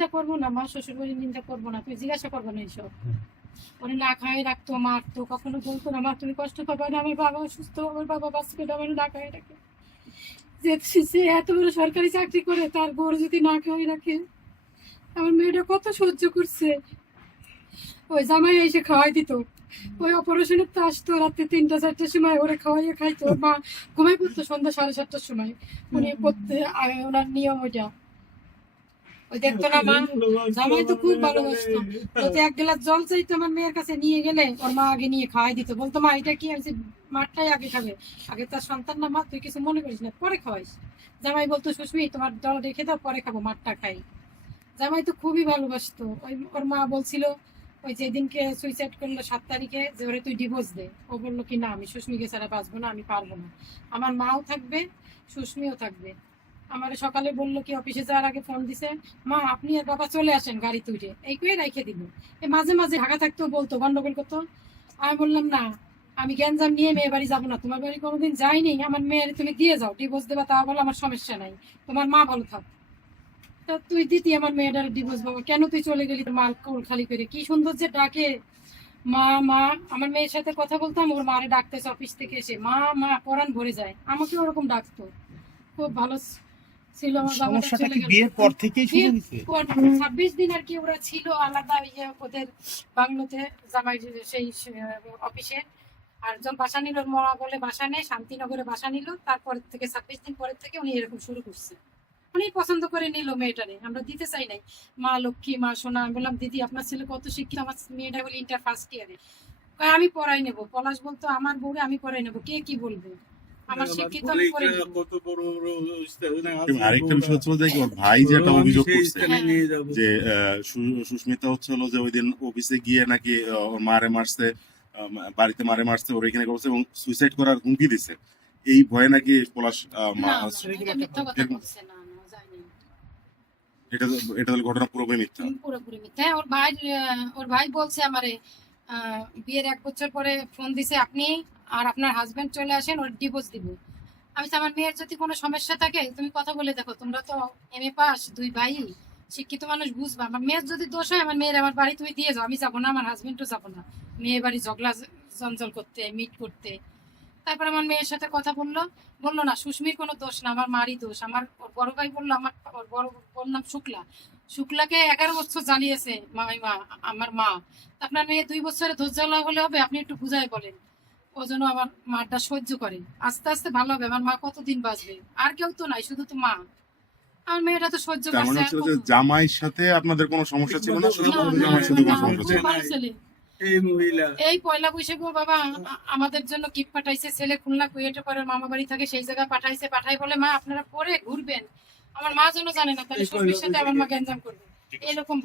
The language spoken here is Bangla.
নিন্দা করব না মা শ্বশুর বাড়ির নিন্দা করব না তুই জিজ্ঞাসা করব না এইসব ওরা না খায় রাখতো মারতো কখনো বলতো না মা তুমি কষ্ট পাবে না আমার বাবা অসুস্থ আমার বাবা বাচ্চাকে আমার না খায় রাখে। যে সে এত বড় সরকারি চাকরি করে তার বড় যদি না খাওয়াই রাখে আমার মেয়েটা কত সহ্য করছে। ওই জামাই এসে খাওয়াই দিত। ওই অপারেশনের তো আসতো রাত্রে তিনটা চারটার সময় ওরা খাওয়াইয়ে খাইতো। মা ঘুমাই পড়তো সন্ধ্যা সাড়ে সাতটার সময়। উনি করতে ওনার নিয়ম ওইটা। দেখতো না মা? জামাই তো খুব ভালোবাসতো। যদি এক জল চাইতো আমার মেয়ের কাছে নিয়ে গেলে, ওর মা আগে নিয়ে খাওয়াই দিত। বলতো, মা, এটা কি মাঠটাই আগে খাবে? আগে তার সন্তান না, মা, তুই কিছু মনে করিস না, পরে খাওয়াইস। জামাই বলতো, সুস্মি, তোমার জল রেখে দাও, পরে খাব, মাঠটা খাই। জামাই তো খুবই ভালোবাসতো। ওই ওর মা বলছিল, ওই যেদিনকে সুইসাইড করল সাত তারিখে, যে ওরে তুই ডিভোর্স দে। ও বলল কি, না, আমি সুস্মিকে ছাড়া বাঁচবো না, আমি পারব না। আমার মাও থাকবে, সুস্মিও থাকবে। আমার সকালে বলল কি, অফিসে যাওয়ার আগে ফোন দিছে, মা, আপনি আর বাবা চলে আসেন গাড়ি তুলে এই করে রেখে দিল। এ মাঝে মাঝে ঢাকা থাকতেও বলতো, গন্ডগোল করতো। আমি বললাম, না, আমি গ্যাঞ্জাম নিয়ে মেয়ে বাড়ি যাব না। তোমার বাড়ি কোনোদিন যাইনি আমার মেয়ের তুমি দিয়ে যাও। ডিভোর্স দেবা তা বলে আমার সমস্যা নাই। তোমার মা ভালো থাক। তা তুই দিতি, আমার মেয়েটার ডিভোর্স বাবা। কেন তুই চলে গেলি তোর মাল কোল খালি করে? কি সুন্দর যে ডাকে? মা মা, আমার মেয়ের সাথে কথা বলতাম, ওর মারে ডাকতেছে অফিস থেকে এসে। মা মা, পরাণ ভরে যায়। আমাকে ওরকম ডাকতো। খুব ভালো ছিল আমার সমস্যাটা কি বিয়ের পর থেকেই শুরু হয়েছে? পর ছাব্বিশ দিন আর কি ওরা ছিল আলাদা ওদের বাংলোতে জামাই সেই অফিসে। আর যখন বাসা নিল মরা বলে বাসা শান্তিনগরে বাসা নিল। তারপর থেকে ছাব্বিশ দিন পরের থেকে উনি এরকম শুরু করছে। উনি পছন্দ করে নিল মেয়েটারে আমরা দিতে চাই নাই। মা লক্ষ্মী মা সোনা আমি বললাম দিদি আপনার ছেলে কত শিক্ষিত আমার মেয়েটা বলে ইন্টার ফার্স্ট ইয়ারে আমি পড়াই নেব। পলাশ বলতো আমার বউরে আমি পড়াই নেব কে কি বলবে? আমার শিক্ষিত আমি করে নেব কত বড় বড় ইস্তেহার এবং আরেকটা বিষয় হচ্ছে যে ওর ভাই যে অভিযোগ করছে যে সুস্মিতা হচ্ছে যে ওই দিন অফিসে গিয়ে নাকি মারে মারছে বাড়িতে মারে মারছে ওর এখানে করছে এবং সুইসাইড করার হুমকি দিছে। এই ভয়ে নাকি পলাশ এটা ঘটনা পুরোপুরি মিথ্যা। পুরোপুরি মিথ্যা। হ্যাঁ, ওর ভাই ওর ভাই বলছে আমারে বিয়ের এক বছর পরে ফোন দিছে আপনি আর আপনার হাজবেন্ড চলে আসেন, ওর ডিভোর্স দিব। আমি আমার মেয়ের যদি কোনো সমস্যা থাকে, তুমি কথা বলে দেখো, তোমরা তো এম এ পাস দুই ভাই, শিক্ষিত মানুষ, বুঝবা। আমার মেয়ের যদি দোষ হয়, আমার মেয়ের আমার বাড়ি তুমি দিয়ে যাও, আমি যাব না, আমার হাজবেন্ডও যাব না। মেয়ে বাড়ি ঝগড়া, জঞ্জল করতে মিট করতে। তারপর আমার মেয়ের সাথে কথা বলল বলল, না, সুস্মির কোনো দোষ না, আমার মারই দোষ। আমার ওর বড় ভাই বলল, আমার ওর বড় বোন নাম শুক্লা। শুক্লাকে এগারো বছর জানিয়েছে মামিমা আমার মা। আপনার মেয়ে দুই বছরে ধৈর্য হলে হবে, আপনি একটু বুঝাই বলেন। ও যেন আমার মাটা সহ্য করে। আস্তে আস্তে ভালো হবে আমার মা কতদিন বাঁচবে? আর কেউ তো নাই শুধু তো মা। আমার মেয়েটা তো সহ্য মানে করছে? জামাইয়ের সাথে আপনাদের কোনো সমস্যা ছিল না? শুধু জামাইয়ের সাথে কোনো সমস্যা ছিল? এই পয়লা বৈশাখ বাবা আমাদের জন্য গিফট পাঠাইছে ছেলে খুলনা কুয়েটে করে মামা বাড়ি থাকে সেই জায়গায় পাঠাইছে। পাঠাই বলে মা আপনারা পরে ঘুরবেন। আমার মা যেন জানে না তাহলে পয়লা সাথে আমার মা। গ্যাঞ্জাম করবে। এরকম